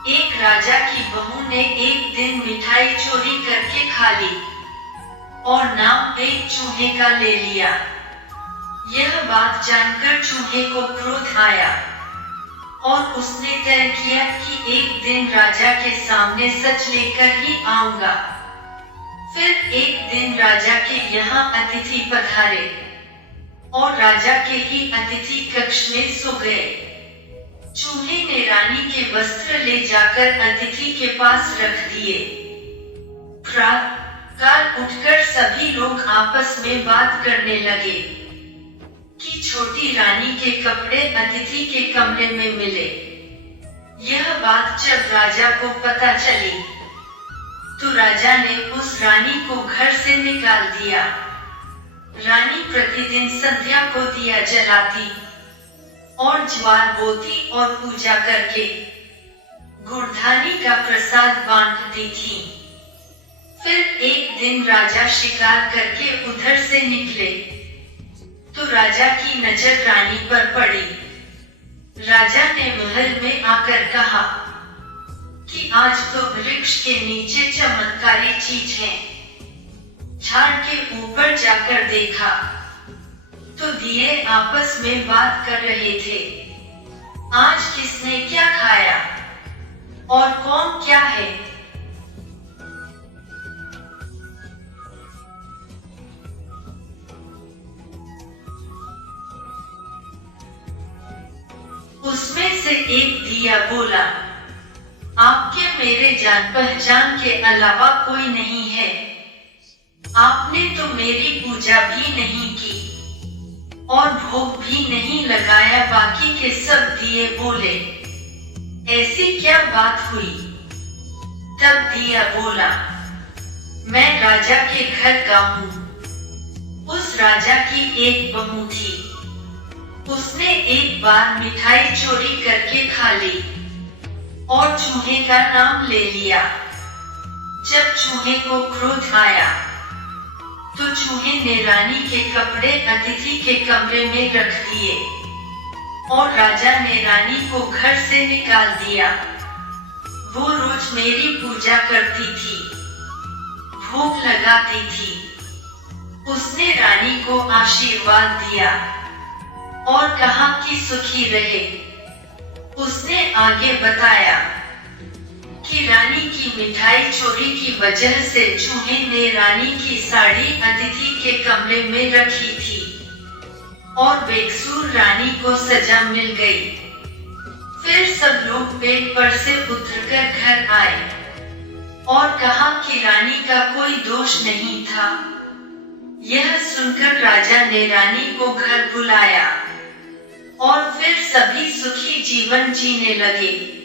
एक राजा की बहू ने एक दिन मिठाई चोरी करके खा ली और नाम एक चूहे का ले लिया। यह बात जानकर चूहे को क्रोध आया और उसने तय किया कि एक दिन राजा के सामने सच लेकर ही आऊंगा। फिर एक दिन राजा के यहाँ अतिथि पधारे और राजा के ही अतिथि कक्ष में सो गए। चूहे ने रानी के वस्त्र ले जाकर अतिथि के पास रख दिए। प्रातःकाल उठकर सभी लोग आपस में बात करने लगे कि छोटी रानी के कपड़े अतिथि के कमरे में मिले। यह बात जब राजा को पता चली तो राजा ने उस रानी को घर से निकाल दिया। रानी प्रतिदिन संध्या को दिया जलाती और ज्वार बोती और पूजा करके गुड़धानी का प्रसाद बांटती थी। फिर एक दिन राजा शिकार करके उधर से निकले तो राजा की नजर रानी पर पड़ी। राजा ने महल में आकर कहा कि आज तो वृक्ष के नीचे चमत्कारी चीज है। झाड़ के ऊपर जाकर देखा तो दिए आपस में बात कर रहे थे, आज किसने क्या खाया और कौन क्या है। उसमें से एक दिया बोला, आपके मेरे जान पहचान के अलावा कोई नहीं है। आपने तो मेरी पूजा भी नहीं की और भोग भी नहीं लगाया। बाकी के सब दिए बोले, ऐसी क्या बात हुई। तब दिया बोला, मैं राजा के घर का हूँ। उस राजा की एक बहू थी, उसने एक बार मिठाई चोरी करके खा ली और चूहे का नाम ले लिया। जब चूहे को क्रोध आया तो चूहे ने रानी के कपड़े अतिथि के कमरे में रख दिए और राजा ने रानी को घर से निकाल दिया। वो रोज मेरी पूजा करती थी, भोग लगाती थी। उसने रानी को आशीर्वाद दिया और कहा कि सुखी रहे। उसने आगे बताया कि रानी की मिठाई चोरी की वजह से चूहे ने रानी की साड़ी अतिथि के कमरे में रखी थी और बेकसूर रानी को सजा मिल गई। फिर सब लोग पेड़ पर से उतरकर घर आए और कहा कि रानी का कोई दोष नहीं था। यह सुनकर राजा ने रानी को घर बुलाया और फिर सभी सुखी जीवन जीने लगे।